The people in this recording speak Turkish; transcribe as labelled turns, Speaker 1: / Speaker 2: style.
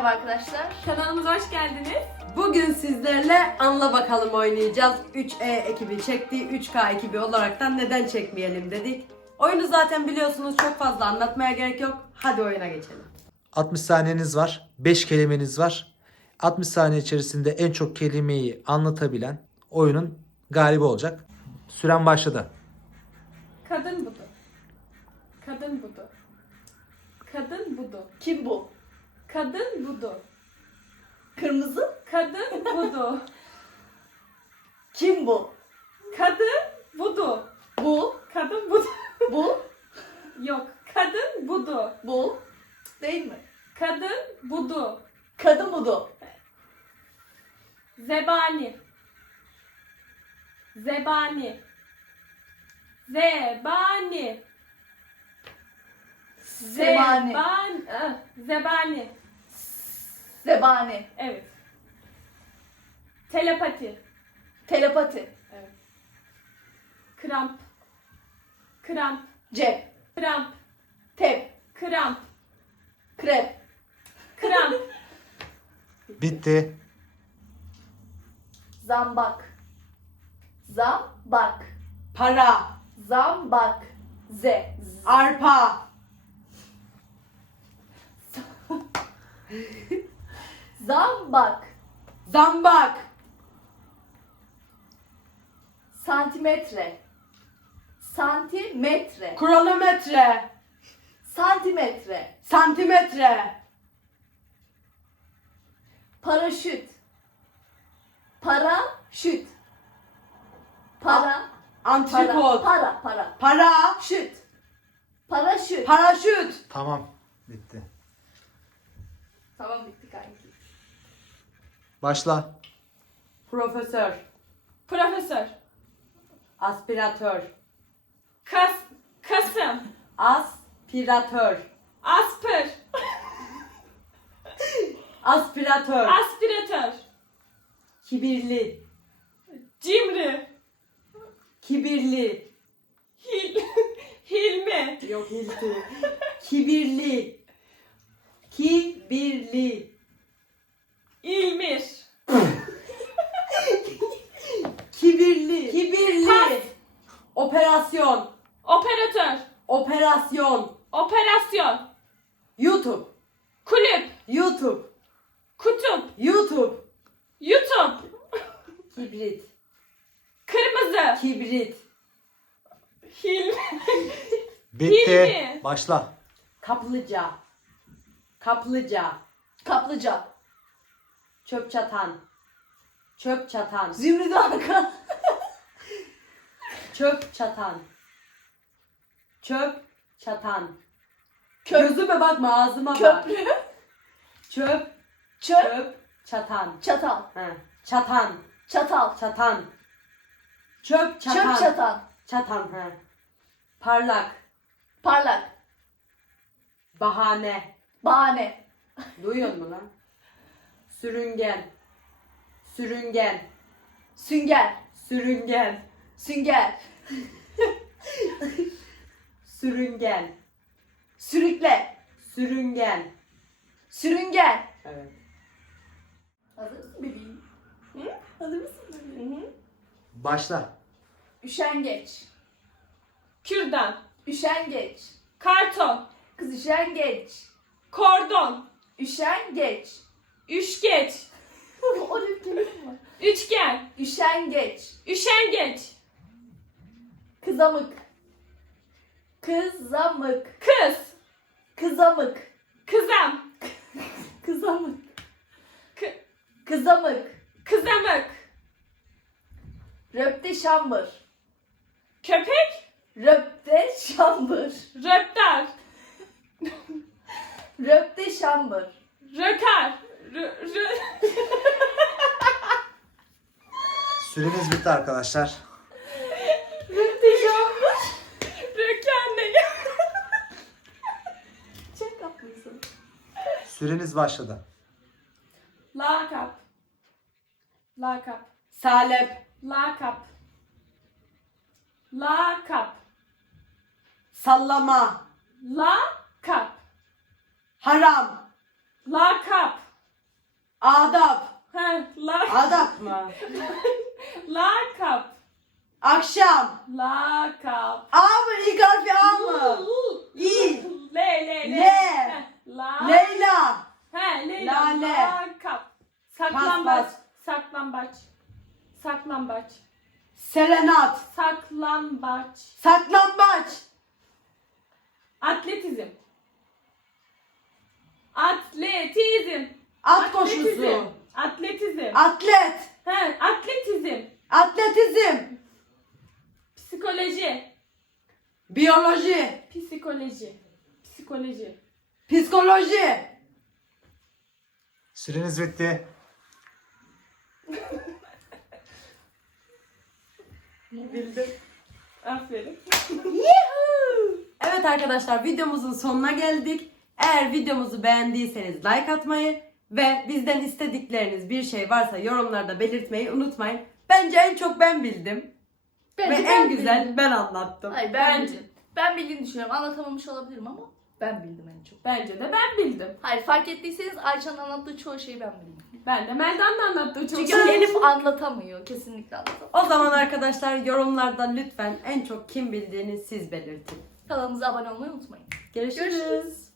Speaker 1: Merhaba arkadaşlar.
Speaker 2: Kanalımıza hoş geldiniz.
Speaker 3: Bugün sizlerle Anla Bakalım oynayacağız. 3E ekibi çektiği 3K ekibi olaraktan neden çekmeyelim dedik. Oyunu zaten biliyorsunuz, çok fazla anlatmaya gerek yok. Hadi oyuna geçelim.
Speaker 4: 60 saniyeniz var. 5 kelimeniz var. 60 saniye içerisinde en çok kelimeyi anlatabilen oyunun galibi olacak. Süren başladı.
Speaker 2: Kadın budu. Kadın budu. Kadın budu.
Speaker 1: Kim bu?
Speaker 2: Kadın budu.
Speaker 1: Kırmızı.
Speaker 2: Kadın budu.
Speaker 1: Kim bu?
Speaker 2: Kadın budu.
Speaker 1: Bu.
Speaker 2: Kadın budu.
Speaker 1: Bu.
Speaker 2: Yok. Kadın budu.
Speaker 1: Bu. Değil mi?
Speaker 2: Kadın budu.
Speaker 1: Kadın budu.
Speaker 2: Zebani. Zebani. Zebani.
Speaker 1: Zebani.
Speaker 2: Zebani.
Speaker 1: Zebani.
Speaker 2: Evet. Telepati.
Speaker 1: Telepati.
Speaker 2: Evet. Kramp. Kramp.
Speaker 1: Cep.
Speaker 2: Kramp.
Speaker 1: Tep.
Speaker 2: Kramp.
Speaker 1: Krep.
Speaker 2: Kramp.
Speaker 4: Bitti.
Speaker 1: Zambak. Zambak.
Speaker 3: Para,
Speaker 1: Zambak. Z.
Speaker 3: arpa,
Speaker 1: Zambak.
Speaker 3: zambak,
Speaker 1: Santimetre. Santimetre.
Speaker 3: kronometre,
Speaker 1: Santimetre.
Speaker 3: santimetre,
Speaker 1: Paraşüt. Paraşüt. Para.
Speaker 3: antrikot,
Speaker 1: Para.
Speaker 3: para,
Speaker 1: Şüt. Paraşüt.
Speaker 3: paraşüt,
Speaker 4: Tamam. Bitti.
Speaker 1: Tamam bitti kanki.
Speaker 4: Başla.
Speaker 3: profesör,
Speaker 2: Profesör.
Speaker 3: aspiratör,
Speaker 2: Kasım.
Speaker 3: aspiratör,
Speaker 2: Aspır.
Speaker 3: aspiratör,
Speaker 2: Aspiratör.
Speaker 3: kibirli,
Speaker 2: Cimri.
Speaker 3: kibirli,
Speaker 2: Hilmi.
Speaker 3: yok hilti, kibirli, kibirli,
Speaker 2: İlmir.
Speaker 3: kibirli, kibirli,
Speaker 2: Pas.
Speaker 3: operasyon,
Speaker 2: Operatör.
Speaker 3: operasyon,
Speaker 2: Operasyon.
Speaker 3: YouTube,
Speaker 2: Kulüp.
Speaker 3: YouTube,
Speaker 2: Kutup.
Speaker 3: YouTube,
Speaker 2: YouTube.
Speaker 3: kibrit,
Speaker 2: Kırmızı.
Speaker 3: kibrit,
Speaker 2: Hilmi.
Speaker 4: Bitti.
Speaker 2: Hilmi.
Speaker 4: Başla.
Speaker 3: kaplıca, kaplıca,
Speaker 1: Kaplıca.
Speaker 3: çöp çatan, çöp çatan,
Speaker 1: Zümrüt Arka.
Speaker 3: çöp çatan, çöp çatan,
Speaker 1: Köp.
Speaker 3: gözüme bakma, ağzıma bak,
Speaker 1: Köprü.
Speaker 3: çöp,
Speaker 1: Çöp.
Speaker 3: çöp çatan,
Speaker 1: Çatal.
Speaker 3: çatan,
Speaker 1: Çatal.
Speaker 3: çatan, çöp çatan,
Speaker 1: Çöp çatan.
Speaker 3: çatan, parlak,
Speaker 1: Parlak.
Speaker 3: bahane,
Speaker 1: Bahane.
Speaker 3: duyuyor musun lan? Sürüngen, sürüngen,
Speaker 1: Sünger.
Speaker 3: sürüngen,
Speaker 1: Sünger.
Speaker 3: sürüngen,
Speaker 1: Sürükle.
Speaker 3: sürüngen.
Speaker 1: Sürüngen.
Speaker 3: Evet.
Speaker 1: Hazır mısın bebeğim? Hı? Hazır mısın bebeğim?
Speaker 4: Başla.
Speaker 1: Üşengeç.
Speaker 2: Kürdan.
Speaker 1: Üşengeç.
Speaker 2: Karton.
Speaker 1: Kız üşengeç.
Speaker 2: Kordon.
Speaker 1: Üşengeç.
Speaker 2: Üçgeç.
Speaker 1: O ne bir kelime var?
Speaker 2: Üçgen.
Speaker 1: Üşengeç.
Speaker 2: Üşengeç.
Speaker 1: Kızamık. Kızamık.
Speaker 2: Kız.
Speaker 1: Kızamık.
Speaker 2: Kızam.
Speaker 1: Kızamık.
Speaker 2: Kı-
Speaker 1: Kızamık.
Speaker 2: Kızamık.
Speaker 1: Röpte şambır.
Speaker 2: Köpek.
Speaker 1: Röpte şambır.
Speaker 2: Röptar.
Speaker 1: Röpte şambır.
Speaker 2: Rökar.
Speaker 4: Süreniz bitti arkadaşlar.
Speaker 1: Röpte şambır.
Speaker 2: Röker ne ya?
Speaker 1: Çek kaplısın.
Speaker 4: Süreniz başladı.
Speaker 2: Lakap. Lakap.
Speaker 3: Salep,
Speaker 2: Lakap. Lakap.
Speaker 3: sallama,
Speaker 2: Lakap.
Speaker 3: haram,
Speaker 2: Lakap.
Speaker 3: Adap.
Speaker 2: He,
Speaker 3: Adap mı?
Speaker 2: lakap.
Speaker 3: Akşam.
Speaker 2: Lakap.
Speaker 3: A mı? İlk harfi A mı? İ.
Speaker 2: Le.
Speaker 3: Le.
Speaker 2: He,
Speaker 3: Leyla.
Speaker 2: He, Leyla.
Speaker 3: Lale.
Speaker 2: Lakap. Saklambaç.
Speaker 3: Pas.
Speaker 2: Saklambaç. Saklambaç.
Speaker 3: Serenat.
Speaker 2: Saklambaç.
Speaker 3: Saklambaç.
Speaker 2: Atletizm. Atletizm.
Speaker 3: At koşusu.
Speaker 2: Atletizm.
Speaker 3: Atlet.
Speaker 2: He, atletizm.
Speaker 3: Atletizm.
Speaker 2: Psikoloji.
Speaker 3: Biyoloji.
Speaker 2: Psikoloji. Psikoloji.
Speaker 3: Psikoloji.
Speaker 4: Süreniz bitti.
Speaker 3: Bildim.
Speaker 2: Aferin.
Speaker 3: Evet arkadaşlar, videomuzun sonuna geldik. Eğer videomuzu beğendiyseniz like atmayı ve bizden istedikleriniz bir şey varsa yorumlarda belirtmeyi unutmayın. Bence en çok ben bildim.
Speaker 1: Bence
Speaker 3: ve
Speaker 1: ben
Speaker 3: en güzel
Speaker 1: bildim.
Speaker 3: ben anlattım.
Speaker 1: Hayır ben
Speaker 2: Bence.
Speaker 1: bildim. Ben bildiğini düşünüyorum. Anlatamamış olabilirim ama ben bildim en çok.
Speaker 2: Bence de ben bildim.
Speaker 1: Hayır fark ettiyseniz Ayça'nın anlattığı çoğu şeyi ben bildim.
Speaker 2: Ben de Melda'nın anlattığı çok
Speaker 1: Çünkü
Speaker 2: şey.
Speaker 1: Elif anlatamıyor. Kesinlikle anlatamıyor.
Speaker 3: O zaman arkadaşlar yorumlarda lütfen en çok kim bildiğini siz belirtin.
Speaker 1: Kanalımıza abone olmayı unutmayın.
Speaker 3: Görüşürüz.